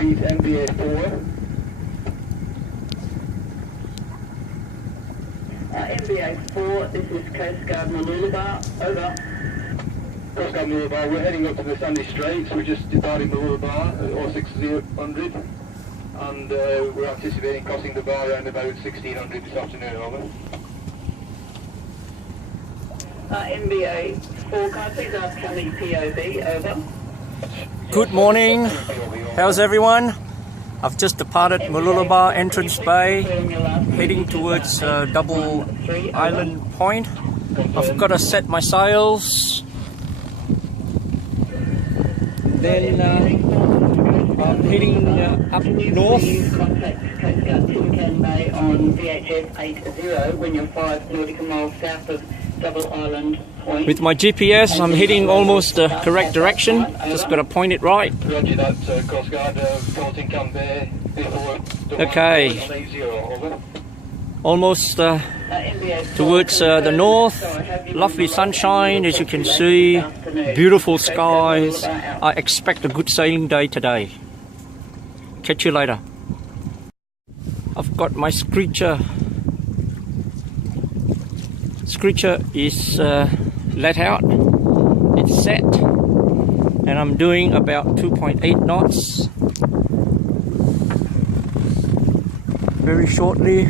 repeat MBA4. MBA4, this is Coast Guard Mooloolaba, over. Coast Guard Mooloolaba, we're heading up to the Sandy Straits. We're just departing Mooloolaba at 0600, and we're anticipating crossing the bar around about 1600 this afternoon, over. MBA4, can I please ask how many POV, over? Good morning, how's everyone? I've just departed Mooloolaba entrance bay, heading towards Double Island Point. I've got to set my sails. Then I'm heading up north. On VHF 80 when you're 5 nautical miles south of Double Island Point. With my GPS, I'm heading almost the correct direction. Just got to point it right. Roger that, Coast Guard, okay. Almost towards the north. Lovely sunshine, as you can see. Beautiful skies. I expect a good sailing day today. Catch you later. I've got my screecher. Screecher is let out. It's set. And I'm doing about 2.8 knots. Very shortly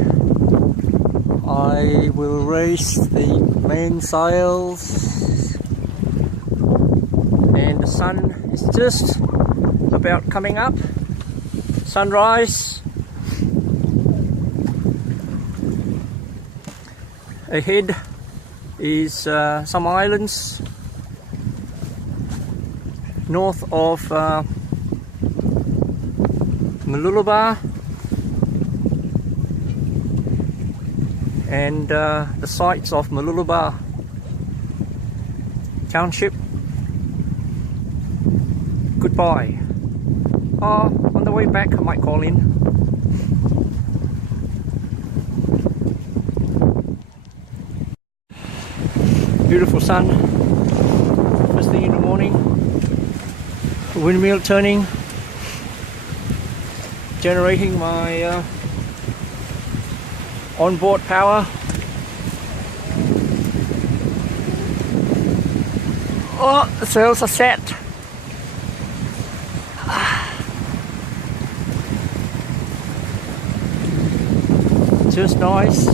I will raise the main sails, and the sun is just about coming up. Sunrise. Ahead is some islands north of Mooloolaba, and the sites of Mooloolaba Township. Goodbye. On the way back I might call in. Beautiful sun, first thing in the morning. Windmill turning, generating my onboard power. Oh, the sails are set. Just nice.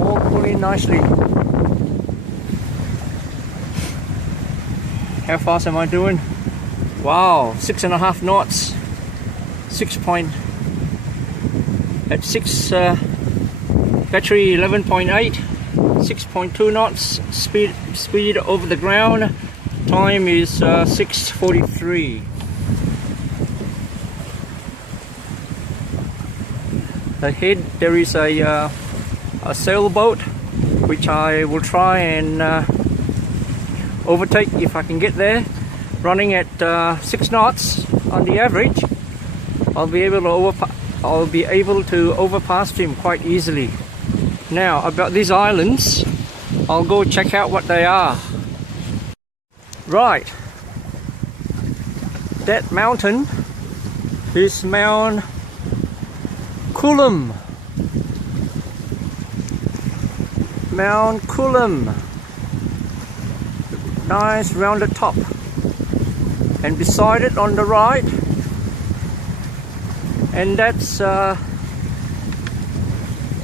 All pulling nicely. How fast am I doing? Wow, 6.5 knots. At 6 battery 11.8, 6.2 knots speed over the ground. Time is 6:43. Ahead there is a sailboat which I will try and overtake if I can get there. Running at 6 knots on the average, I'll be able to overpass him quite easily. Now about these islands, I'll go check out what they are. Right, that mountain is Mount Coolum. Mount Coolum. Nice rounded top. And beside it on the right, and that's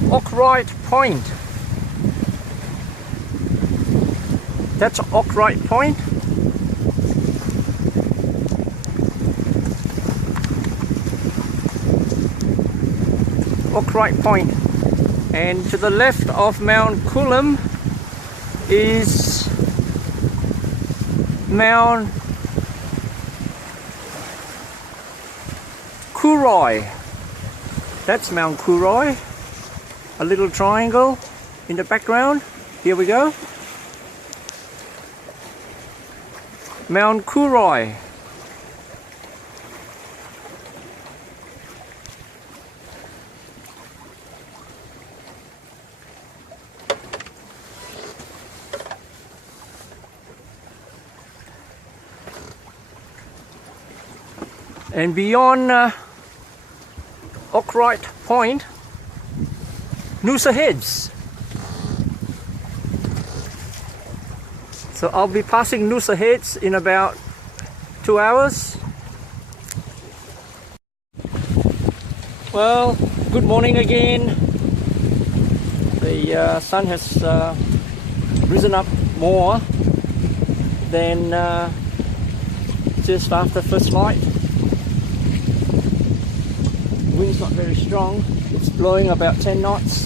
Oakwright Point. That's Oakwright Point. Oakwright Point. And to the left of Mount Coolum is Mount Cooroy. That's Mount Cooroy. A little triangle in the background. Here we go. Mount Cooroy. And beyond Oakwright Point, Noosa Heads. So I'll be passing Noosa Heads in about 2 hours. Well, good morning again. The sun has risen up more than just after first light. The wind's not very strong. It's blowing about 10 knots.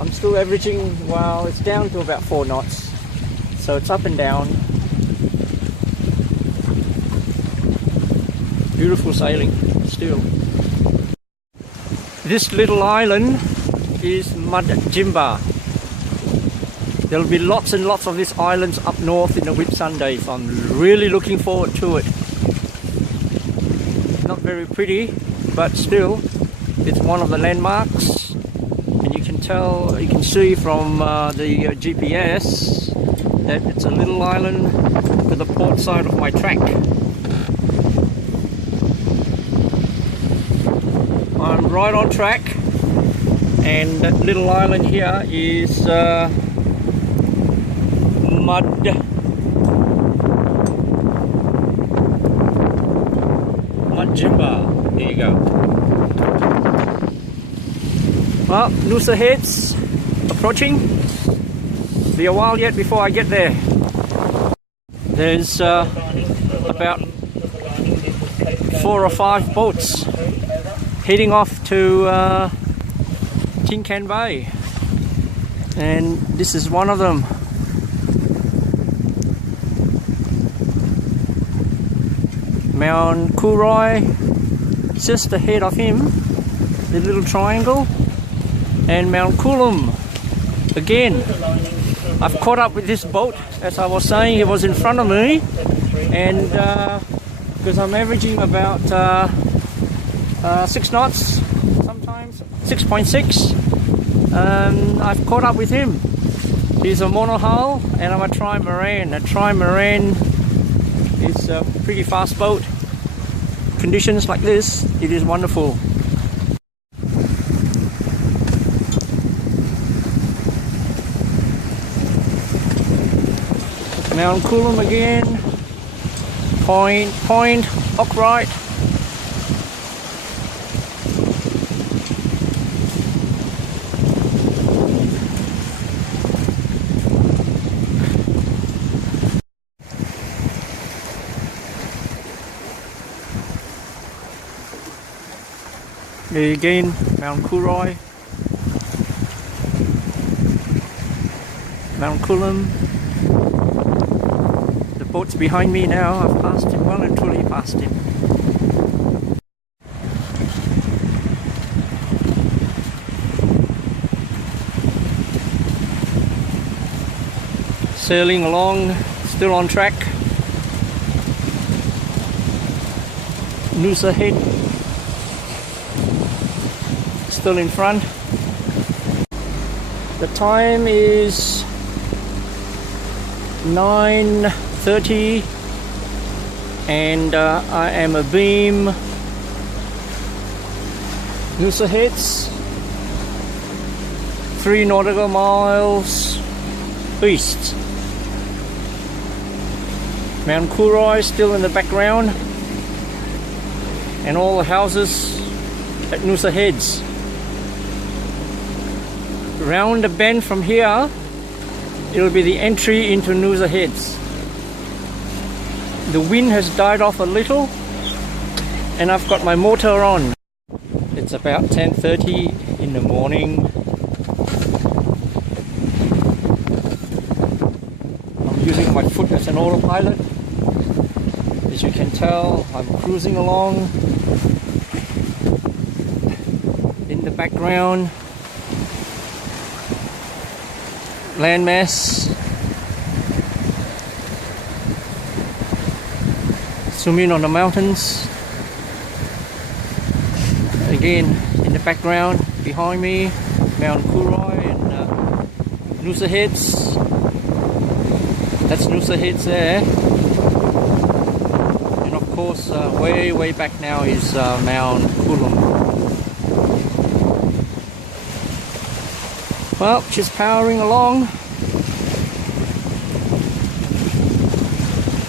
I'm still averaging, well, it's down to about 4 knots. So it's up and down. Beautiful sailing still. This little island is Mudjimba. There'll be lots and lots of these islands up north in the Whitsundays. I'm really looking forward to it. Not very pretty, but still, it's one of the landmarks. And you can tell, you can see from the GPS that it's a little island to the port side of my track. I'm right on track, and that little island here is Mudjimba. There you go. Well, Noosa Heads approaching. Be a while yet before I get there. There's about 4 or 5 boats heading off to Tin Can Bay, and this is one of them. Mount Coolroy, just ahead of him, the little triangle, and Mount Coolum again. I've caught up with this boat, as I was saying. He was in front of me, and because I'm averaging about 6 knots, sometimes 6.6, I've caught up with him. He's a monohull and I'm a trimaran. A trimaran is a pretty fast boat. Conditions like this, it is wonderful. Mount Coolum again, Point Oakwright. There again, Mount Coolroy, Mount Coolum. The boat's behind me now. I've passed him, well and truly passed him. Sailing along, still on track. Noosa Head still in front. The time is 9:30 and I am abeam Noosa Heads, 3 nautical miles east. Mount Coolroy still in the background, and all the houses at Noosa Heads. Round the bend from here, it'll be the entry into Noosa Heads. The wind has died off a little, and I've got my motor on. It's about 10:30 in the morning. I'm using my foot as an autopilot. As you can tell, I'm cruising along. In the background, landmass. Zoom in on the mountains. Again, in the background, behind me, Mount Coolroy and Noosa Heads. That's Noosa Heads there. And of course, course, way back now is Mount Coolum. Well, just powering along.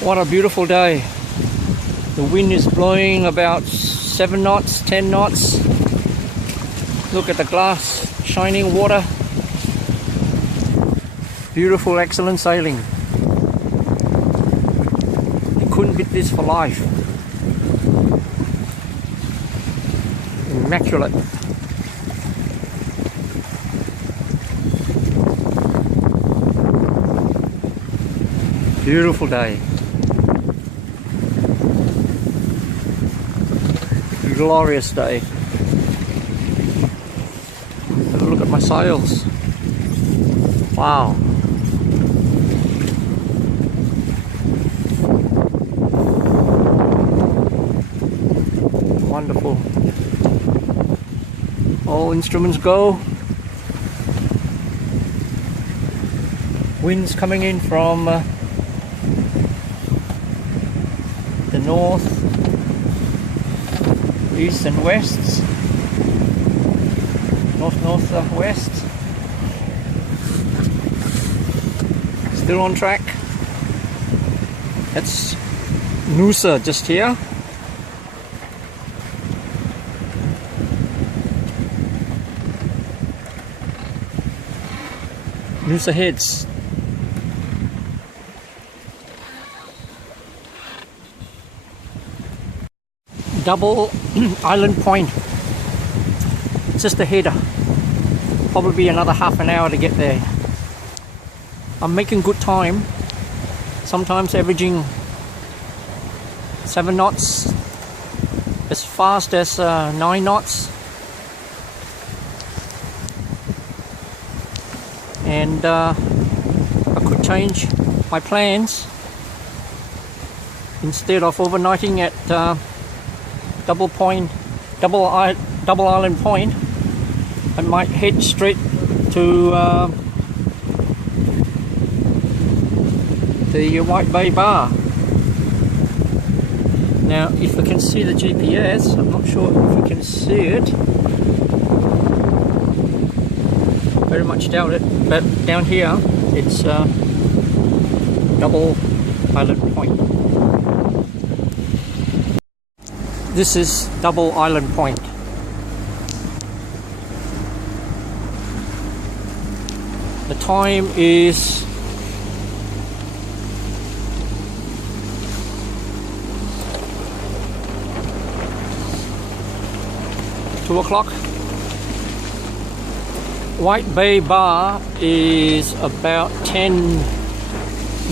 What a beautiful day. The wind is blowing about 7 knots, 10 knots. Look at the glass, shining water. Beautiful, excellent sailing. You couldn't beat this for life. Immaculate. Beautiful day. Glorious day. Have a look at my sails. Wow. Wonderful. All instruments go. Winds coming in from the north, east and west, north-north-west. Still on track. That's Noosa just here. Noosa Heads. Double Island Point. Just a header. Probably be another half an hour to get there. I'm making good time. Sometimes averaging 7 knots, as fast as 9 knots. And I could change my plans. Instead of overnighting at Double Island Point, I might head straight to the White Bay Bar. Now, if I can see the GPS, I'm not sure if you can see it. Very much doubt it, but down here it's Double Island Point. This is Double Island Point. The time is 2 o'clock. White Bay Bar is about 10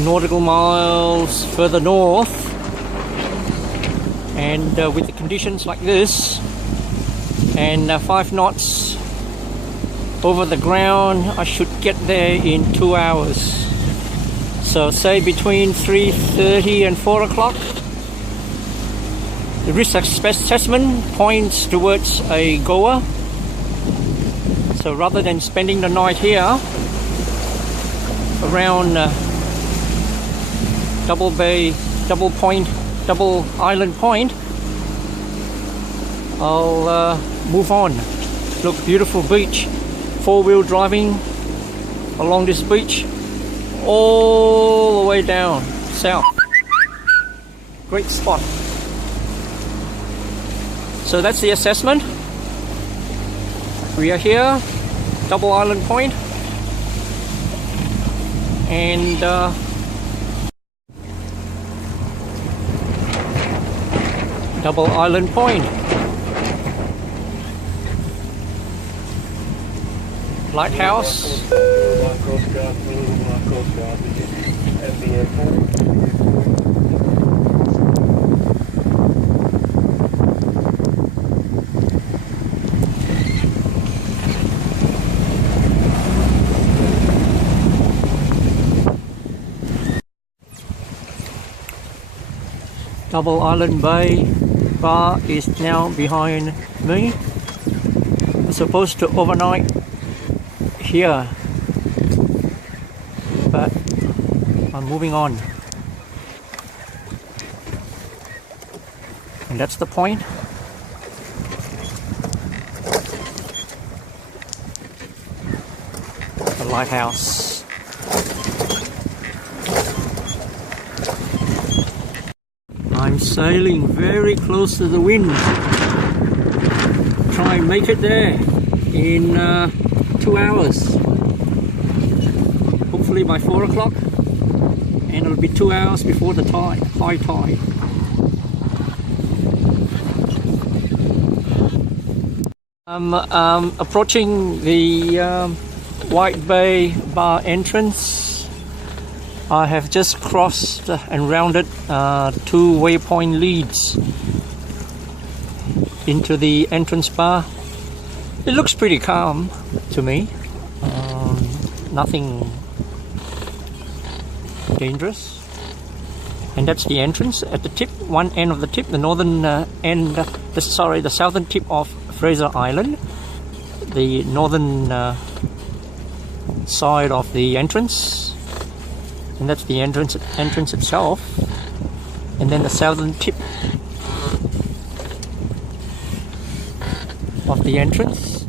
nautical miles further north, and with the conditions like this and 5 knots over the ground, I should get there in 2 hours. So say between 3:30 and 4 o'clock. The risk assessment points towards a goer. So rather than spending the night here around Double Island Point, I'll move on. Look, beautiful beach. 4-wheel driving along this beach all the way down south. Great spot. So that's the assessment. We are here, Double Island Point, and Double Island Point. Lighthouse. Double Island Bay Bar is now behind me. I'm supposed to overnight here, but I'm moving on. And that's the point. The lighthouse. I'm sailing very close to the wind. Try and make it there in 2 hours. Hopefully by 4 o'clock. And it'll be 2 hours before the tide, high tide. I'm approaching the White Bay Bar entrance. I have just crossed and rounded 2 waypoint leads into the entrance bar. It looks pretty calm to me. Nothing dangerous. And that's the entrance at the tip, one end of the tip, the northern end, the southern tip of Fraser Island, the northern side of the entrance, and that's the entrance itself. And then the southern tip of the entrance,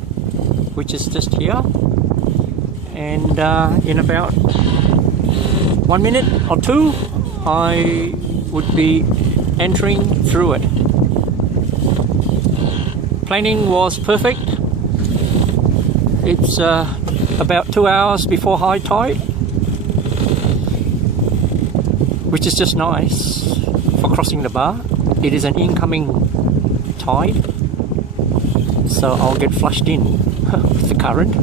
which is just here. And in about 1 minute or 2, I would be entering through it. Planning was perfect. It's about 2 hours before high tide, which is just nice for crossing the bar. It is an incoming tide, so I'll get flushed in with the current.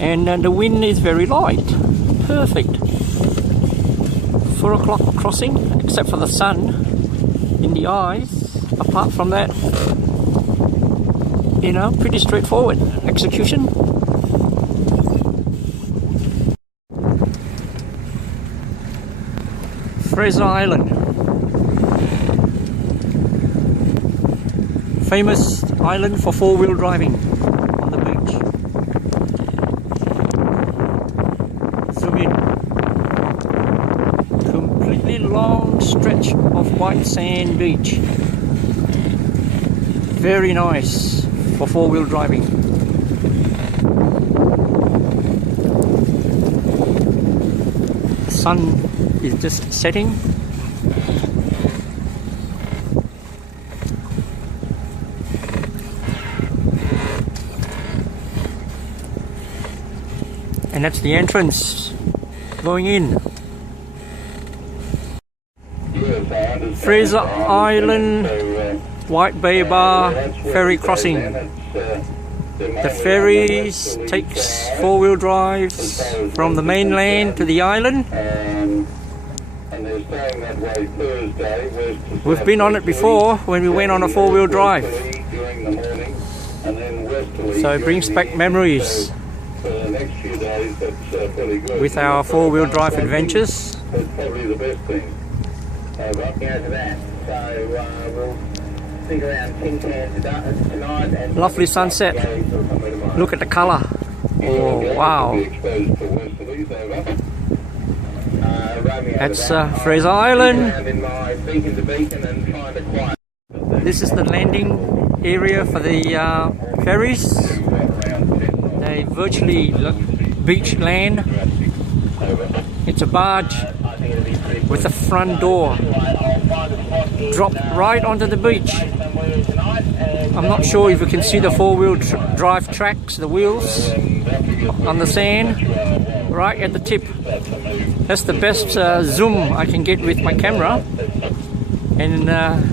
And the wind is very light. Perfect. 4 o'clock crossing, except for the sun in the eyes. Apart from that, you know, pretty straightforward execution. Fraser Island, famous island for four-wheel driving on the beach. Zoom in. Completely long stretch of white sand beach. Very nice for four-wheel driving. The sun is just setting. And that's the entrance going in. Fraser Island, White Bay Bar, ferry crossing. The ferries takes four-wheel drives from the mainland to the island. We've been on it before when we went on a four-wheel drive. So it brings back memories with our four-wheel drive adventures. Lovely sunset. Look at the colour. Oh wow. That's Fraser Island. This is the landing area for the ferries. They virtually beach land. It's a barge with a front door. Drop right onto the beach. I'm not sure if you can see the four-wheel drive tracks, the wheels on the sand, right at the tip. That's the best zoom I can get with my camera. And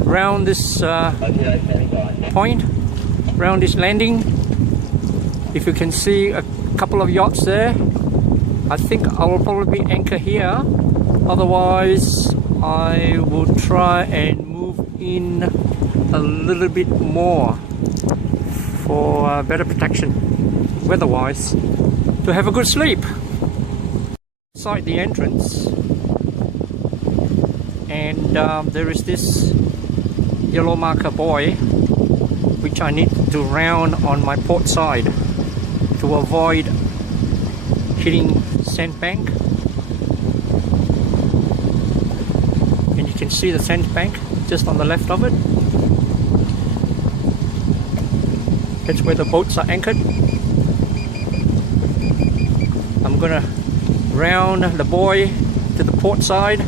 round this point, round this landing, if you can see a couple of yachts there, I think I will probably anchor here. Otherwise, I will try and move in a little bit more for better protection, weather-wise, to have a good sleep. Inside the entrance, and there is this yellow marker buoy, which I need to round on my port side to avoid hitting sandbank. And you can see the sandbank just on the left of it. That's where the boats are anchored. I'm gonna round the buoy to the port side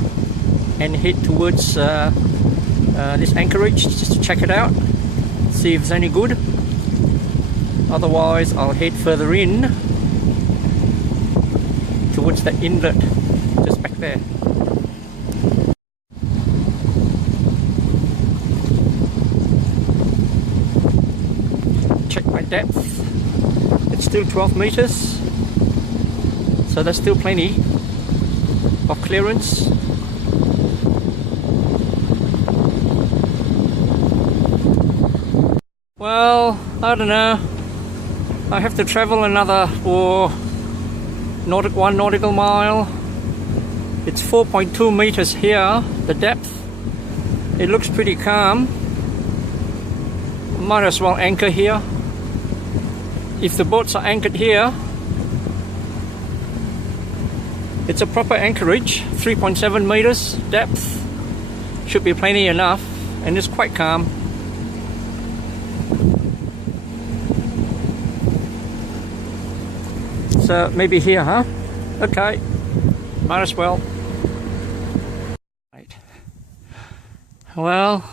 and head towards this anchorage just to check it out, see if it's any good. Otherwise I'll head further in towards the inlet just back there. Check my depth. It's still 12 meters, so there's still plenty of clearance. Well, I don't know. I have to travel another 1 nautical mile. It's 4.2 meters here, the depth. It looks pretty calm. Might as well anchor here. If the boats are anchored here, it's a proper anchorage, 3.7 meters depth. Should be plenty enough, and it's quite calm. So maybe here, huh? Okay, might as well. Right. Well,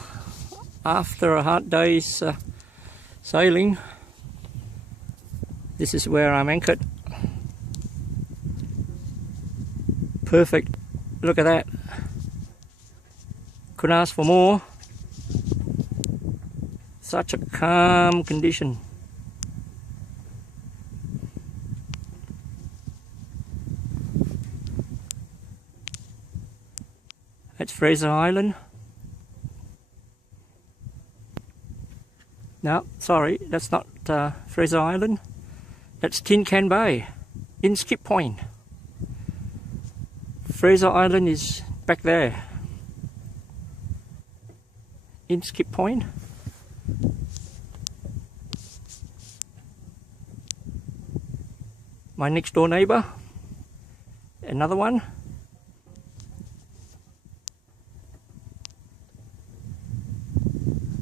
after a hard day's sailing, this is where I'm anchored. Perfect. Look at that. Couldn't ask for more. Such a calm condition. That's Fraser Island. No, sorry, that's not Fraser Island. That's Tin Can Bay, Inskip Point. Fraser Island is back there. Inskip Point. My next door neighbour. Another one.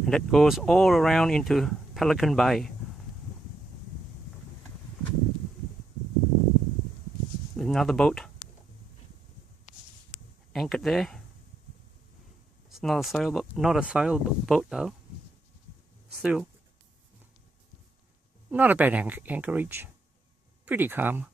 And that goes all around into Pelican Bay. Another boat anchored there. It's not a sailboat, sailboat though. Still, not a bad anchorage. Pretty calm.